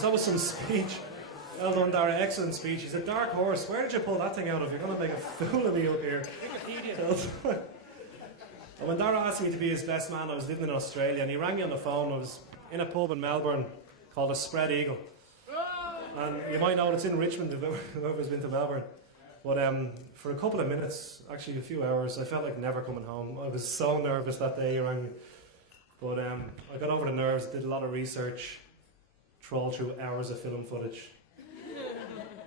So that was some speech. Well done, Dara. Excellent speech. He's a dark horse. Where did you pull that thing out of? You're going to make a fool of me up here. And when Dara asked me to be his best man, I was living in Australia, and he rang me on the phone. I was in a pub in Melbourne called the Spread Eagle. And you might know it's in Richmond, if whoever's been to Melbourne. But for a couple of minutes, actually a few hours, I felt like never coming home. I was so nervous that day he rang me. But I got over the nerves, did a lot of research, trawled through hours of film footage.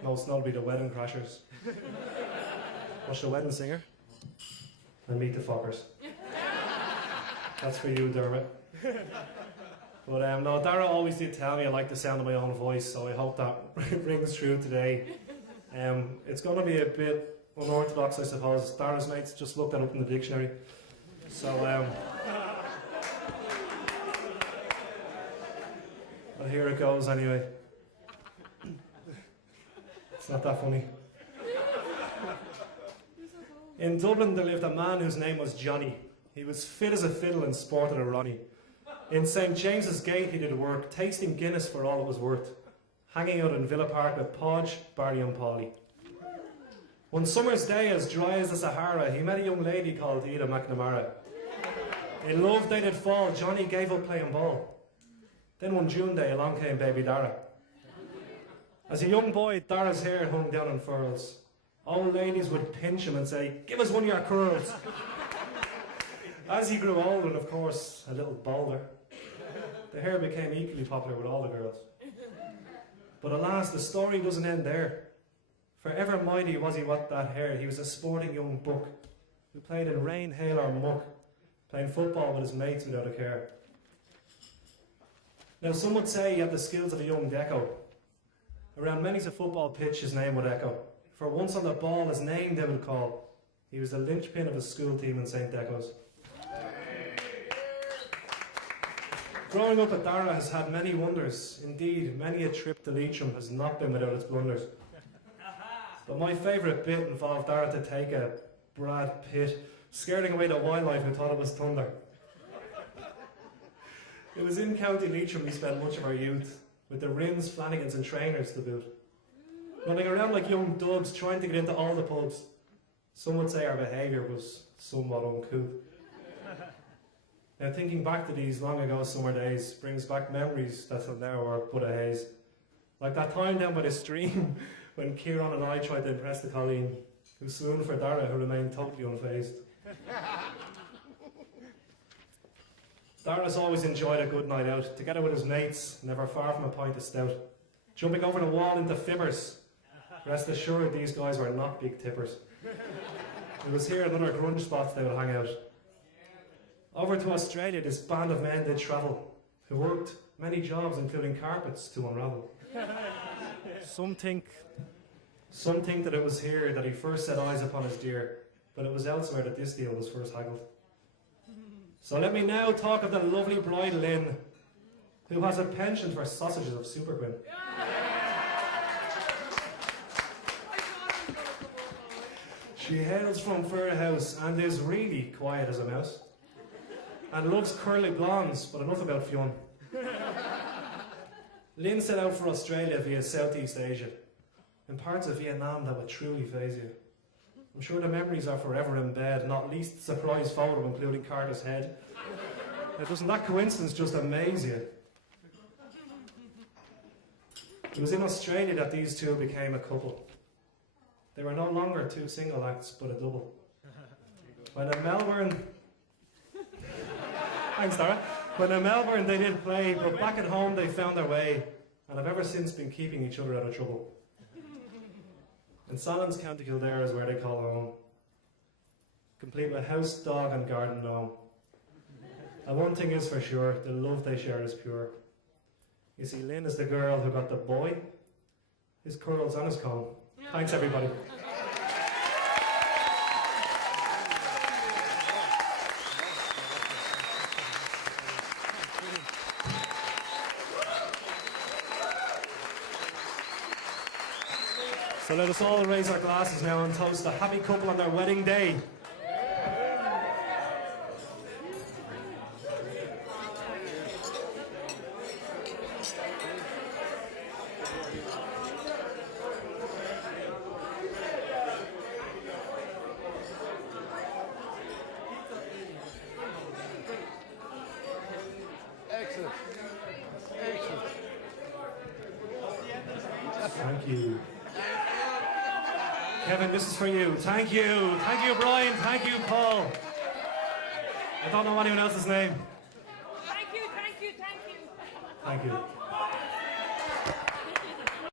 Most notably the Wedding Crashers. Watch The Wedding Singer. And Meet the Fockers. That's for you, Dermot. But no, Dara always did tell me I like the sound of my own voice, so I hope that rings true today. It's going to be a bit unorthodox, I suppose. Dara's mates just looked that up in the dictionary. So, well, here it goes anyway. It's not that funny. In Dublin there lived a man whose name was Johnny. He was fit as a fiddle and sported a Ronnie. In St James's Gate he did work, tasting Guinness for all it was worth, hanging out in Villa Park with Podge, Barry and Polly. One summer's day, as dry as the Sahara, he met a young lady called Ida McNamara. In love they did fall, Johnny gave up playing ball. Then one June day along came baby Dara. As a young boy, Dara's hair hung down in furls. Old ladies would pinch him and say, "Give us one of your curls." As he grew older, and of course a little bolder, the hair became equally popular with all the girls. But alas, the story doesn't end there. Forever mighty was he with that hair. He was a sporting young buck who played in rain, hail or muck, playing football with his mates without a care. Now some would say he had the skills of a young Deco. Around many's a football pitch his name would echo. For once on the ball his name they would call. He was the linchpin of his school team in St Deco's. Growing up at Dara has had many wonders. Indeed, many a trip to Leitrim has not been without its blunders. But my favourite bit involved Dara to take a Brad Pitt, scaring away the wildlife who thought it was thunder. It was in County Leitrim we spent much of our youth, with the Rins, Flanagans and trainers to boot. Running around like young dubs, trying to get into all the pubs. Some would say our behaviour was somewhat uncouth. Now thinking back to these long ago summer days brings back memories that till now are but a haze. Like that time down by the stream when Kieran and I tried to impress the Colleen, who swooned for Dara, who remained totally unfazed. Dara's always enjoyed a good night out, together with his mates, never far from a pint of stout. Jumping over the wall into fibbers. Rest assured these guys were not big tippers. It was here and other grunge spots they would hang out. Over to Australia this band of men did travel, who worked many jobs including carpets to unravel. Some think that it was here that he first set eyes upon his dear, but it was elsewhere that this deal was first haggled. So let me now talk of the lovely bride Lynne, who has a penchant for sausages of Superquin. She hails from Fairhouse and is really quiet as a mouse, and loves curly blondes, but enough about Fionn. Lynne set out for Australia via Southeast Asia, in parts of Vietnam that would truly faze you. I'm sure the memories are forever in bed, not least the surprise photo including Carter's head. Now, doesn't that coincidence just amaze you? It was in Australia that these two became a couple. They were no longer two single acts, but a double. When in Melbourne... Thanks, Dara. When in Melbourne they did play, but back at home they found their way, and have ever since been keeping each other out of trouble. In Sallins, County Kildare is where they call home, complete with house, dog and garden gnome. And one thing is for sure, the love they share is pure. You see, Lynne is the girl who got the boy, his curls and his comb. Thanks everybody. So let us all raise our glasses now and toast a happy couple on their wedding day. Thank you. Kevin, this is for you. Thank you. Thank you, Brian. Thank you, Paul. I don't know anyone else's name. Thank you, thank you, thank you. Thank you.